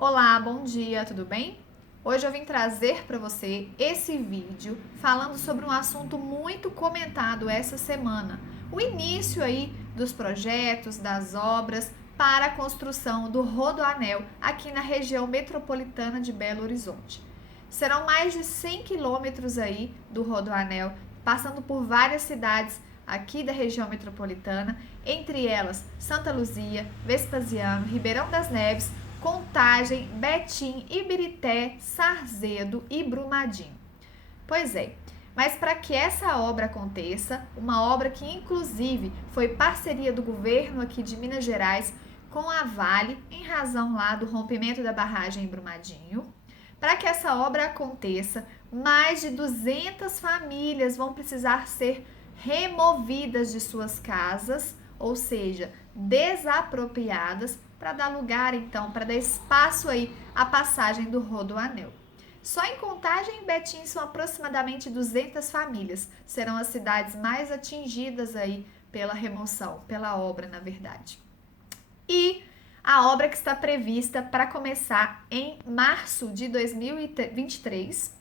Olá, bom dia, tudo bem? Hoje eu vim trazer para você esse vídeo falando sobre um assunto muito comentado essa semana. O início aí dos projetos, das obras para a construção do Rodoanel aqui na região metropolitana de Belo Horizonte. Serão mais de 100 quilômetros aí do Rodoanel, passando por várias cidades aqui da região metropolitana, entre elas Santa Luzia, Vespasiano, Ribeirão das Neves, Contagem, Betim, Ibirité, Sarzedo e Brumadinho. Pois é, mas para que essa obra aconteça, uma obra que inclusive foi parceria do governo aqui de Minas Gerais com a Vale, em razão lá do rompimento da barragem em Brumadinho, para que essa obra aconteça, mais de 200 famílias vão precisar ser removidas de suas casas, ou seja, desapropriadas, para dar lugar, então, para dar espaço aí à passagem do Rodoanel. Só em Contagem e Betim são aproximadamente 200 famílias. Serão as cidades mais atingidas aí pela remoção, pela obra, na verdade. E a obra que está prevista para começar em março de 2023,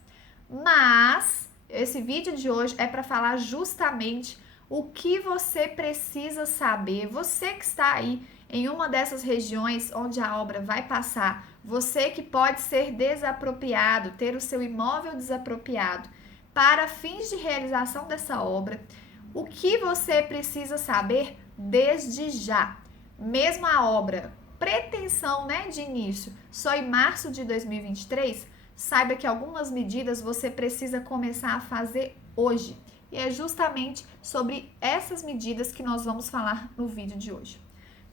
mas esse vídeo de hoje é para falar justamente o que você precisa saber, você que está aí em uma dessas regiões onde a obra vai passar, você que pode ser desapropriado, ter o seu imóvel desapropriado para fins de realização dessa obra, o que você precisa saber desde já. Mesmo a obra, pretensão, né, de início, só em março de 2023, saiba que algumas medidas você precisa começar a fazer hoje. E é justamente sobre essas medidas que nós vamos falar no vídeo de hoje.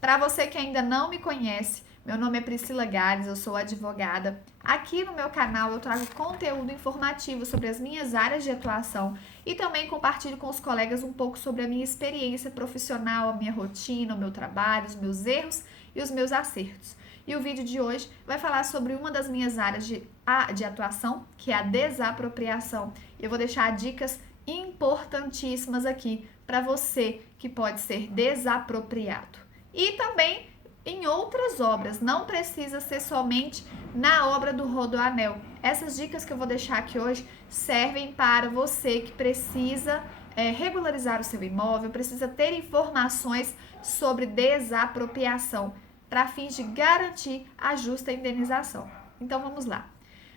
Para você que ainda não me conhece, meu nome é Priscila Gales, eu sou advogada. Aqui no meu canal eu trago conteúdo informativo sobre as minhas áreas de atuação e também compartilho com os colegas um pouco sobre a minha experiência profissional, a minha rotina, o meu trabalho, os meus erros e os meus acertos. E o vídeo de hoje vai falar sobre uma das minhas áreas de atuação, que é a desapropriação. Eu vou deixar dicas importantíssimas aqui para você que pode ser desapropriado. E também em outras obras, não precisa ser somente na obra do Rodoanel. Essas dicas que eu vou deixar aqui hoje servem para você que precisa regularizar o seu imóvel, precisa ter informações sobre desapropriação, para fins de garantir a justa indenização. Então vamos lá.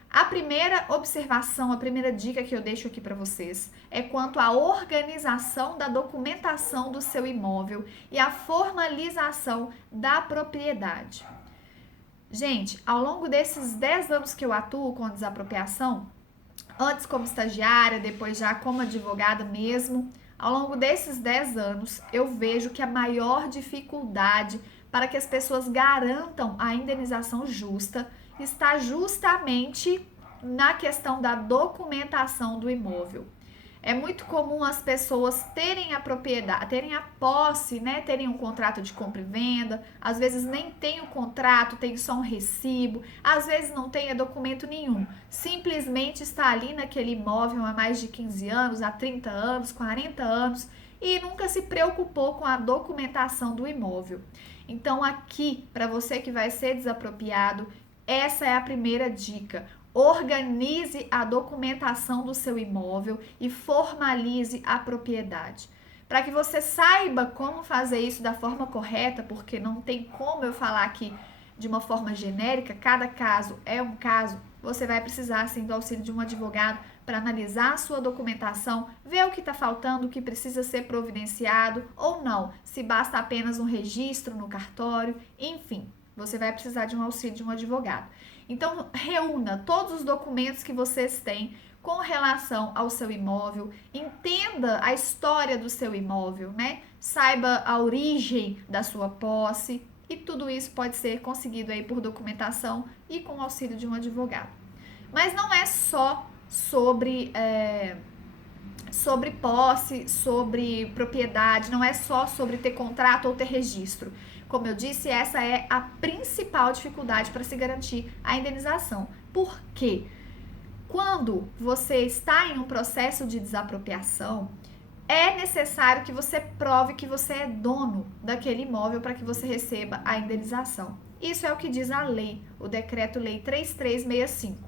A primeira observação, a primeira dica que eu deixo aqui para vocês é quanto à organização da documentação do seu imóvel e a formalização da propriedade. Gente, ao longo desses 10 anos que eu atuo com a desapropriação, antes como estagiária, depois já como advogada mesmo, ao longo desses 10 anos eu vejo que a maior dificuldade para que as pessoas garantam a indenização justa está justamente na questão da documentação do imóvel. É muito comum as pessoas terem a propriedade, terem a posse, né? Terem um contrato de compra e venda, às vezes nem tem o contrato, tem só um recibo, às vezes não tem documento nenhum. Simplesmente está ali naquele imóvel há mais de 15 anos, há 30 anos, 40 anos e nunca se preocupou com a documentação do imóvel. Então aqui, para você que vai ser desapropriado, essa é a primeira dica. Organize a documentação do seu imóvel e formalize a propriedade. Para que você saiba como fazer isso da forma correta, porque não tem como eu falar aqui de uma forma genérica, cada caso é um caso, você vai precisar sim do auxílio de um advogado para analisar a sua documentação, ver o que está faltando, o que precisa ser providenciado ou não, se basta apenas um registro no cartório, enfim. Você vai precisar de um auxílio de um advogado. Então, reúna todos os documentos que vocês têm com relação ao seu imóvel, entenda a história do seu imóvel, né? Saiba a origem da sua posse e tudo isso pode ser conseguido aí por documentação e com o auxílio de um advogado. Mas não é só sobre posse, sobre propriedade, não é só sobre ter contrato ou ter registro. Como eu disse, essa é a principal dificuldade para se garantir a indenização. Por quê? Quando você está em um processo de desapropriação, é necessário que você prove que você é dono daquele imóvel para que você receba a indenização. Isso é o que diz a lei, o Decreto-Lei 3365.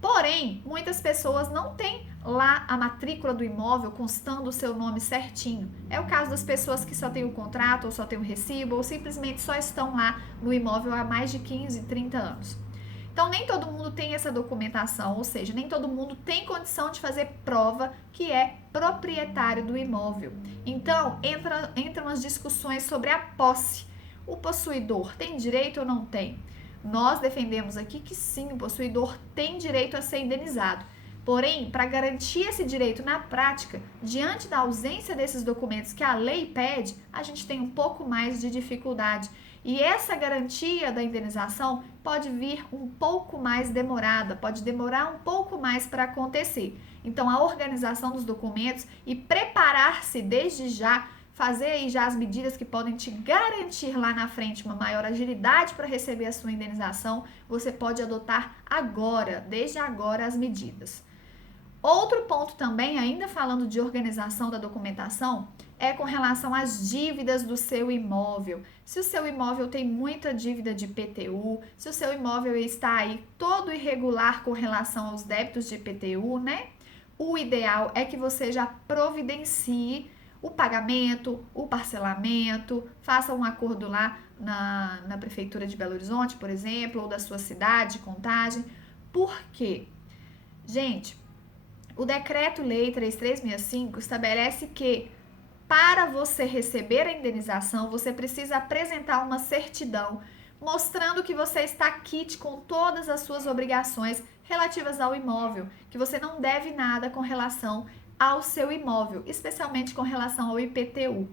Porém, muitas pessoas não têm lá a matrícula do imóvel constando o seu nome certinho. É o caso das pessoas que só têm o contrato, ou só têm o recibo, ou simplesmente só estão lá no imóvel há mais de 15, 30 anos. Então, nem todo mundo tem essa documentação, ou seja, nem todo mundo tem condição de fazer prova que é proprietário do imóvel. Então, entram as discussões sobre a posse. O possuidor tem direito ou não tem? Nós defendemos aqui que sim, o possuidor tem direito a ser indenizado. Porém, para garantir esse direito na prática, diante da ausência desses documentos que a lei pede, a gente tem um pouco mais de dificuldade. E essa garantia da indenização pode vir um pouco mais demorada, pode demorar um pouco mais para acontecer. Então, a organização dos documentos e preparar-se desde já, fazer aí já as medidas que podem te garantir lá na frente uma maior agilidade para receber a sua indenização, você pode adotar agora, desde agora, as medidas. Outro ponto também, ainda falando de organização da documentação, é com relação às dívidas do seu imóvel. Se o seu imóvel tem muita dívida de IPTU, se o seu imóvel está aí todo irregular com relação aos débitos de IPTU, né? O ideal é que você já providencie o pagamento, o parcelamento, faça um acordo lá na Prefeitura de Belo Horizonte, por exemplo, ou da sua cidade, Contagem. Por quê? Gente, o Decreto-Lei 3365 estabelece que para você receber a indenização, você precisa apresentar uma certidão mostrando que você está quite com todas as suas obrigações relativas ao imóvel, que você não deve nada com relação ao seu imóvel, especialmente com relação ao IPTU.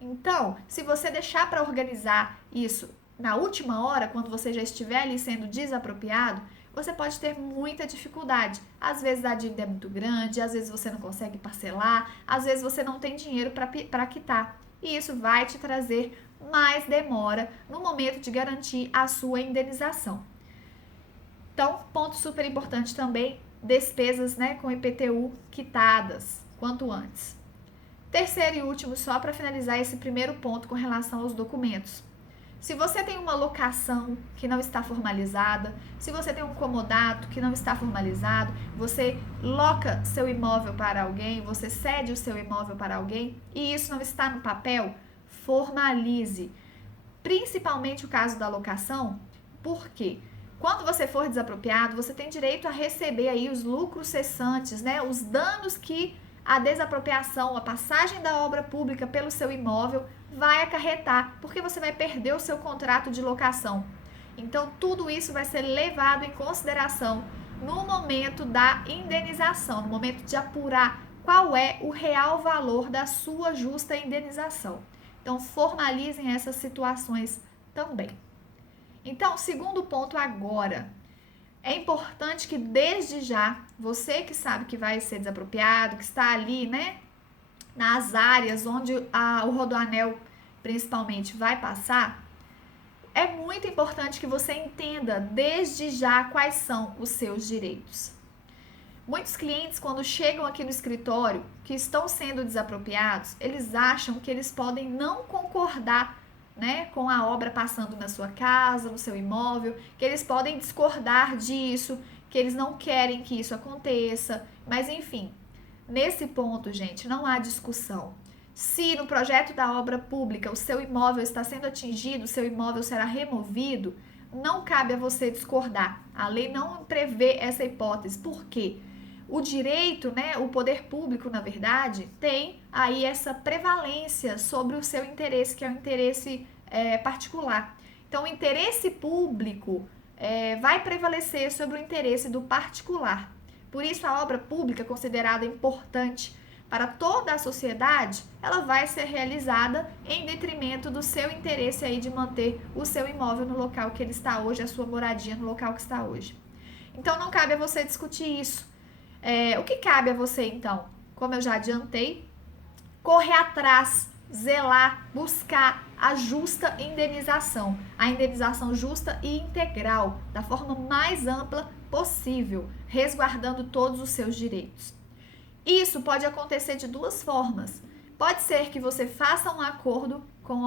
Então, se você deixar para organizar isso na última hora, quando você já estiver ali sendo desapropriado, você pode ter muita dificuldade. Às vezes a dívida é muito grande, às vezes você não consegue parcelar, às vezes você não tem dinheiro para quitar. E isso vai te trazer mais demora no momento de garantir a sua indenização. Então, ponto super importante também, despesas, né, com IPTU quitadas quanto antes. Terceiro e último, só para finalizar esse primeiro ponto com relação aos documentos. Se você tem uma locação que não está formalizada, se você tem um comodato que não está formalizado, você loca seu imóvel para alguém, você cede o seu imóvel para alguém e isso não está no papel, formalize. Principalmente o caso da locação, por quê? Quando você for desapropriado, você tem direito a receber aí os lucros cessantes, né? Os danos que a desapropriação, a passagem da obra pública pelo seu imóvel vai acarretar, porque você vai perder o seu contrato de locação. Então, tudo isso vai ser levado em consideração no momento da indenização, no momento de apurar qual é o real valor da sua justa indenização. Então, formalizem essas situações também. Então, segundo ponto agora, é importante que desde já, você que sabe que vai ser desapropriado, que está ali, né, nas áreas onde o Rodoanel principalmente vai passar, é muito importante que você entenda desde já quais são os seus direitos. Muitos clientes, quando chegam aqui no escritório, que estão sendo desapropriados, eles acham que eles podem não concordar, né, com a obra passando na sua casa, no seu imóvel, que eles podem discordar disso, que eles não querem que isso aconteça, mas enfim, nesse ponto, gente, não há discussão. Se no projeto da obra pública o seu imóvel está sendo atingido, o seu imóvel será removido, não cabe a você discordar. A lei não prevê essa hipótese. Por quê? O direito, né, o poder público, na verdade, tem aí essa prevalência sobre o seu interesse, que é o interesse particular. Então, o interesse público vai prevalecer sobre o interesse do particular. Por isso, a obra pública, considerada importante para toda a sociedade, ela vai ser realizada em detrimento do seu interesse aí de manter o seu imóvel no local que ele está hoje, a sua moradia no local que está hoje. Então, não cabe a você discutir isso. O que cabe a você, então? Como eu já adiantei, correr atrás, zelar, buscar a justa indenização, a indenização justa e integral, da forma mais ampla possível, resguardando todos os seus direitos. Isso pode acontecer de duas formas. Pode ser que você faça um acordo com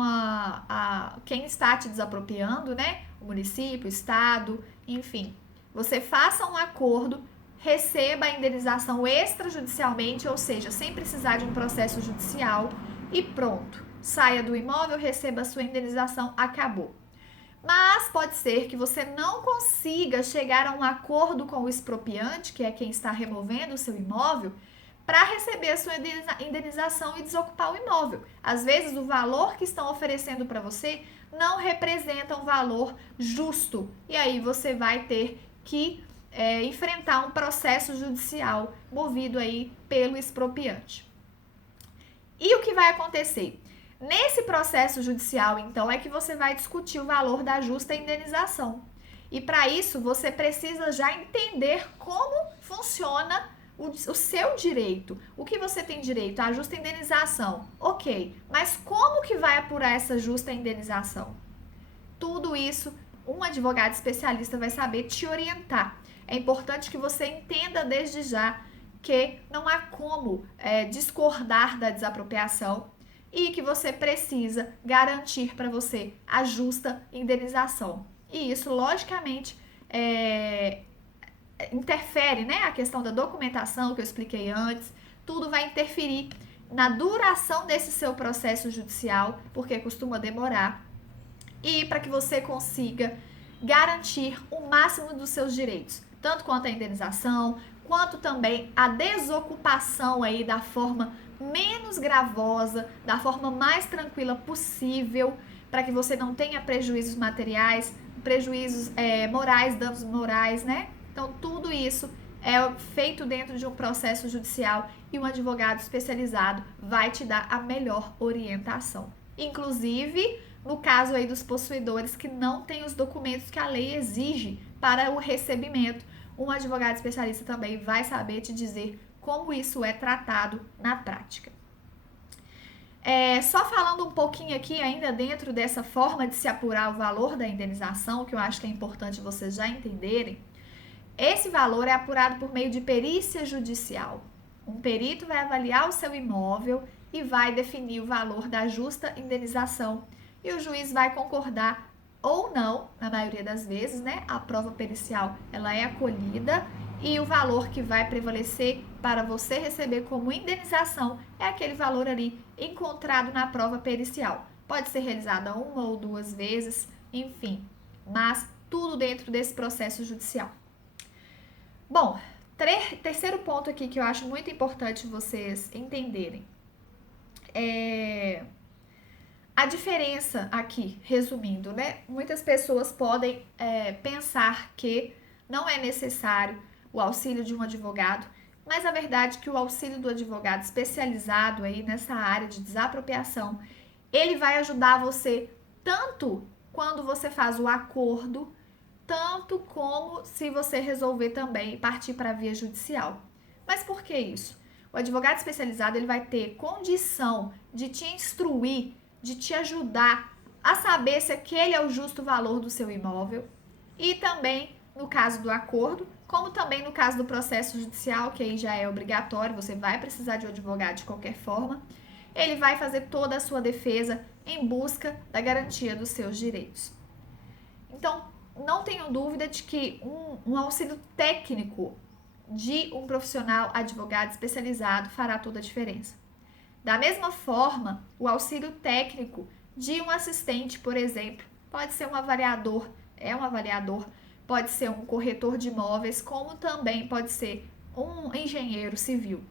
quem está te desapropriando, né? o município, o estado, enfim. Você faça um acordo, receba a indenização extrajudicialmente, ou seja, sem precisar de um processo judicial e pronto. Saia do imóvel, receba a sua indenização, acabou. Mas pode ser que você não consiga chegar a um acordo com o expropriante, que é quem está removendo o seu imóvel, para receber a sua indenização e desocupar o imóvel. Às vezes, o valor que estão oferecendo para você não representa um valor justo. E aí você vai ter que enfrentar um processo judicial movido aí pelo expropriante. E o que vai acontecer? Nesse processo judicial, então, é que você vai discutir o valor da justa indenização. E para isso, você precisa já entender como funciona o seu direito. O que você tem direito? A justa indenização. Ok, mas como que vai apurar essa justa indenização? Tudo isso, um advogado especialista vai saber te orientar. É importante que você entenda desde já que não há como discordar da desapropriação e que você precisa garantir para você a justa indenização. E isso, logicamente, interfere, né? A questão da documentação que eu expliquei antes, tudo vai interferir na duração desse seu processo judicial, porque costuma demorar, e para que você consiga garantir o máximo dos seus direitos, tanto quanto a indenização, quanto também a desocupação aí da forma menos gravosa, da forma mais tranquila possível, para que você não tenha prejuízos materiais, prejuízos morais, danos morais, né? Então, tudo isso é feito dentro de um processo judicial e um advogado especializado vai te dar a melhor orientação. Inclusive, no caso aí dos possuidores que não têm os documentos que a lei exige para o recebimento, um advogado especialista também vai saber te dizer como isso é tratado na prática. Só falando um pouquinho aqui ainda dentro dessa forma de se apurar o valor da indenização, que eu acho que é importante vocês já entenderem, esse valor é apurado por meio de perícia judicial. Um perito vai avaliar o seu imóvel e vai definir o valor da justa indenização e o juiz vai concordar ou não, na maioria das vezes, né? A prova pericial ela é acolhida e o valor que vai prevalecer para você receber como indenização é aquele valor ali encontrado na prova pericial. Pode ser realizada uma ou duas vezes, enfim, mas tudo dentro desse processo judicial. Bom, terceiro ponto aqui que eu acho muito importante vocês entenderem é a diferença aqui, resumindo, né? Muitas pessoas podem pensar que não é necessário o auxílio de um advogado, mas a verdade é que o auxílio do advogado especializado aí nessa área de desapropriação, ele vai ajudar você tanto quando você faz o acordo, tanto como se você resolver também partir para a via judicial. Mas por que isso? O advogado especializado ele vai ter condição de te instruir, de te ajudar a saber se aquele é o justo valor do seu imóvel e também no caso do acordo, como também no caso do processo judicial, que aí já é obrigatório, você vai precisar de um advogado de qualquer forma, ele vai fazer toda a sua defesa em busca da garantia dos seus direitos. Então, não tenham dúvida de que um auxílio técnico de um profissional advogado especializado fará toda a diferença. Da mesma forma, o auxílio técnico de um assistente, por exemplo, pode ser um avaliador, pode ser um corretor de imóveis, como também pode ser um engenheiro civil.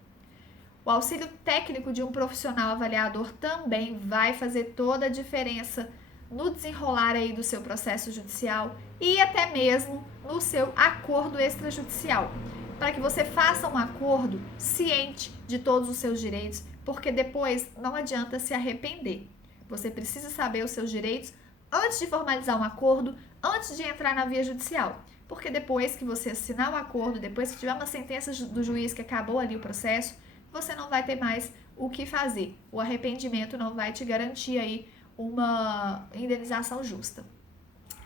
O auxílio técnico de um profissional avaliador também vai fazer toda a diferença no desenrolar aí do seu processo judicial e até mesmo no seu acordo extrajudicial, para que você faça um acordo ciente de todos os seus direitos, porque depois não adianta se arrepender. Você precisa saber os seus direitos antes de formalizar um acordo, antes de entrar na via judicial, porque depois que você assinar o acordo, depois que tiver uma sentença do juiz que acabou ali o processo, você não vai ter mais o que fazer. O arrependimento não vai te garantir aí uma indenização justa.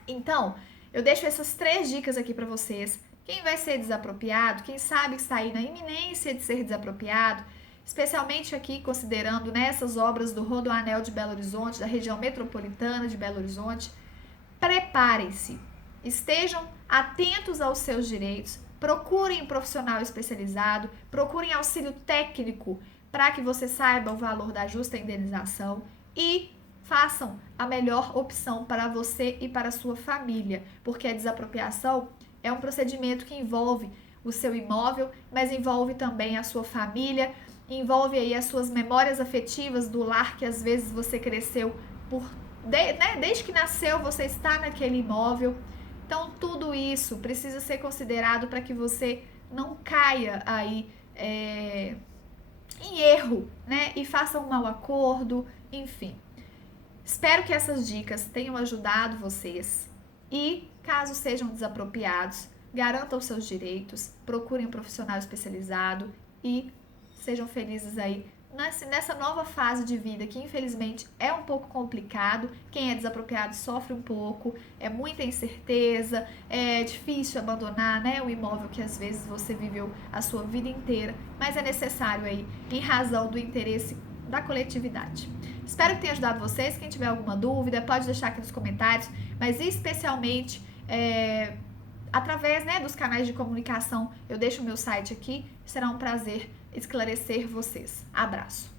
Então, eu deixo essas 3 dicas aqui para vocês. Quem vai ser desapropriado, quem sabe que está aí na iminência de ser desapropriado, especialmente aqui considerando nessas obras do Rodoanel de Belo Horizonte, da região metropolitana de Belo Horizonte, preparem-se, estejam atentos aos seus direitos, procurem um profissional especializado, procurem auxílio técnico para que você saiba o valor da justa indenização e façam a melhor opção para você e para a sua família, porque a desapropriação é um procedimento que envolve o seu imóvel, mas envolve também a sua família, envolve aí as suas memórias afetivas do lar que às vezes você cresceu desde que nasceu você está naquele imóvel. Então tudo isso precisa ser considerado para que você não caia aí em erro, né? E faça um mau acordo, enfim. Espero que essas dicas tenham ajudado vocês e, caso sejam desapropriados, garantam os seus direitos, procurem um profissional especializado e sejam felizes aí nessa nova fase de vida que infelizmente é um pouco complicado. Quem é desapropriado sofre um pouco, é muita incerteza, é difícil abandonar, né, o imóvel que às vezes você viveu a sua vida inteira, mas é necessário aí em razão do interesse da coletividade. Espero que tenha ajudado vocês. Quem tiver alguma dúvida pode deixar aqui nos comentários, mas especialmente através, né, dos canais de comunicação, eu deixo o meu site aqui. Será um prazer esclarecer vocês. Abraço!